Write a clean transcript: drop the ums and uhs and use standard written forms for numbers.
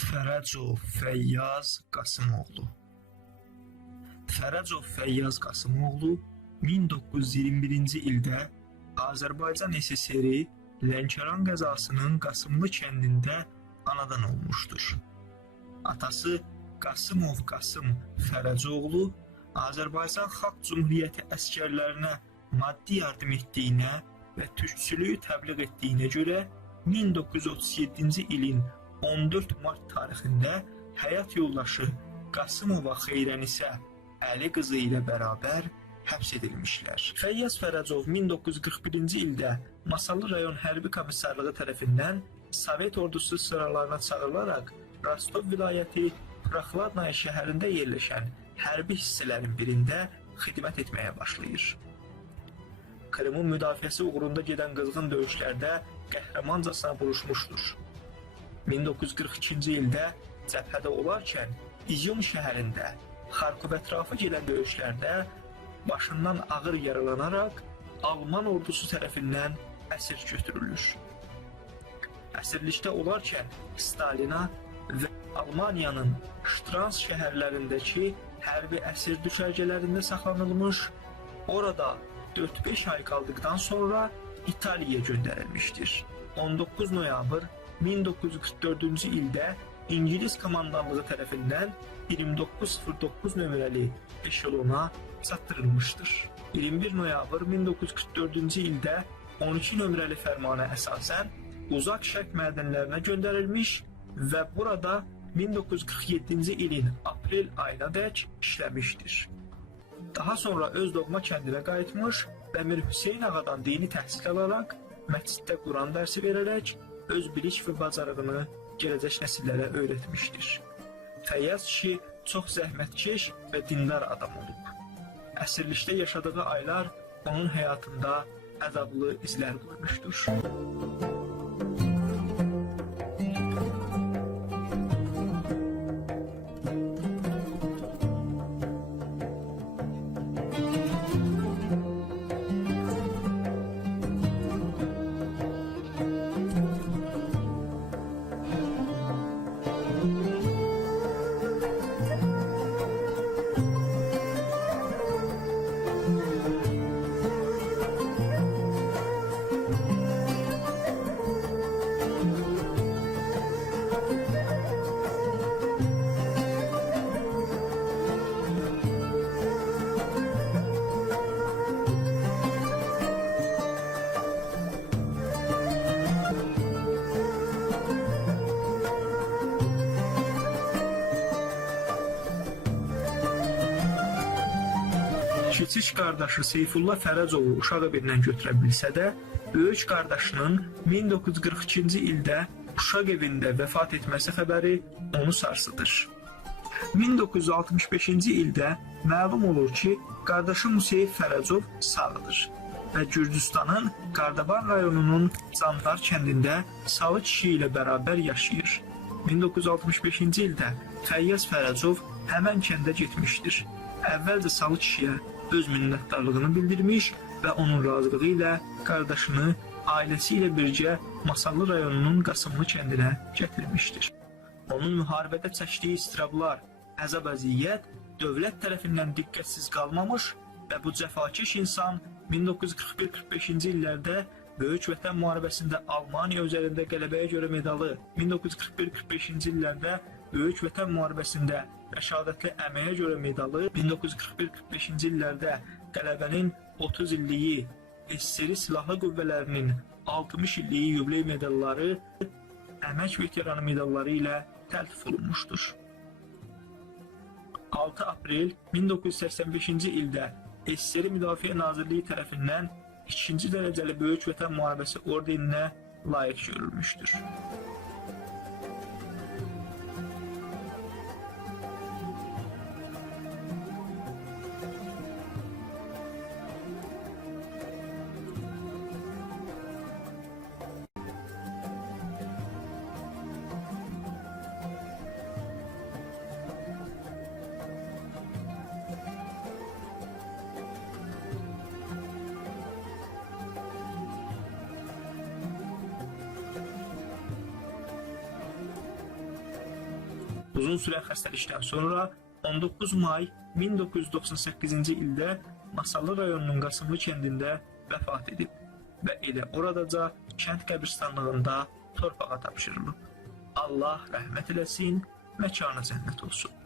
Fərəcov Fəyyaz Qasımoğlu. Fərəcov Fəyyaz Qasımoğlu 1921-ci ildə Azərbaycan SSR Lənkəran qəzasının Qasımlı kəndində anadan olmuşdur. Atası Qasımov Qasım Fərəcoğlu Azərbaycan Xalq Cümhuriyyəti əsgərlərinə maddi yardım etdiyinə və türkçülüyü təbliğ etdiyinə görə 1937-ci ilin 14 mart tarixində həyat yoldaşı Qasımova Xeyrənisə Əli qızı ilə bərabər həbs edilmişlər. Fəyyaz Fərəcov 1941-ci ildə Masallı rayon hərbi komissarlığı tərəfindən Sovet ordusu sıralarına çağırılaraq Rostov vilayəti Praxladnaya şəhərində yerləşən hərbi hissələrin birində xidmət etməyə başlayır. Krımın müdafiəsi uğrunda gedən qızğın döyüşlərdə qəhrəmancasına vuruşmuşdur. 1942-ci ildə cəbhədə olarkən İzyum şəhərində Xarkov ətrafı gedən döyüşlərdə başından ağır yaralanaraq Alman ordusu tərəfindən əsir götürülür. Əsirlikdə olarkən Stalina və Almaniyanın Ştrans şəhərlərindəki hərbi əsir düşərgələrində saxlanılmış, orada 4-5 ay qaldıqdan sonra İtaliyaya göndərilmişdir. 19 noyabr 1944-cü ildə İngilis komandanlığı tərəfindən 2909 nömrəli eşelona çatdırılmışdır. 21 noyabr 1944-cü ildə 12 nömrəli fərmana əsasən uzaq şərq mədənlərinə göndərilmiş və burada 1947-ci ilin aprel ayınadək işləmişdir. Daha sonra öz doğma kəndinə qayıtmış və Mir Hüseyn ağadan dini təhsil alaraq məsciddə Quran dərsi verərək öz bilik və bacarığını gələcək nəsillərə öyrətmişdir. Fəyyaz kişi çox zəhmətkeş və dindar adam olub. Əsirlikdə yaşadığı aylar onun həyatında əzablı izlər qoymuşdur. Kiçik qardaşı Seyfullah Fərəcovu uşaq evindən götürə bilsə də, böyük qardaşının 1942-ci ildə uşaq evində vəfat etməsi xəbəri onu sarsıdır. 1965-ci ildə məlum olur ki, qardaşı Museyib Fərəcov sağdır və Gürcüstanın Qardaban rayonunun Candar kəndində Salı kişi ilə bərabər yaşayır. 1965-ci ildə Fəyyaz Fərəcov həmən kəndə getmişdir. Əvvəlcə Salı kişiyə öz minnətdarlığını bildirmiş və onun razılığı ilə qardaşını ailəsi ilə birgə Masallı rayonunun Qasımlı kəndinə gətirmişdir. Onun müharibədə çəkdiyi istirablar, əzab-əziyyət dövlət tərəfindən diqqətsiz qalmamış və bu cəfakeş insan 1941-45-ci illərdə Böyük Vətən müharibəsində Almaniya üzərində qələbəyə görə medalı, 1941-45-ci illərdə Böyük Vətən müharibəsində rəşadətli əməyə görə medalı, 1941-45-ci illərdə qələbənin 30 illiyi, SSR Silahlı Qüvvələrinin 60 illiyi yubiley medalları, əmək veteranı medalları ilə təltif olunmuşdur. 6 aprel 1985-ci ildə SSR Müdafiə Nazirliyi tərəfindən 2-ci dərəcəli Böyük Vətən müharibəsi ordeninə layiq görülmüşdür. Uzun sürən xəstəlikdən sonra 19 may 1998-ci ildə Masallı rayonunun Qasımlı kəndində vəfat edib və elə oradaca kənd qəbirstanlığında torpağa tapşırılıb. Allah rəhmət eləsin, məkanı cənnət olsun.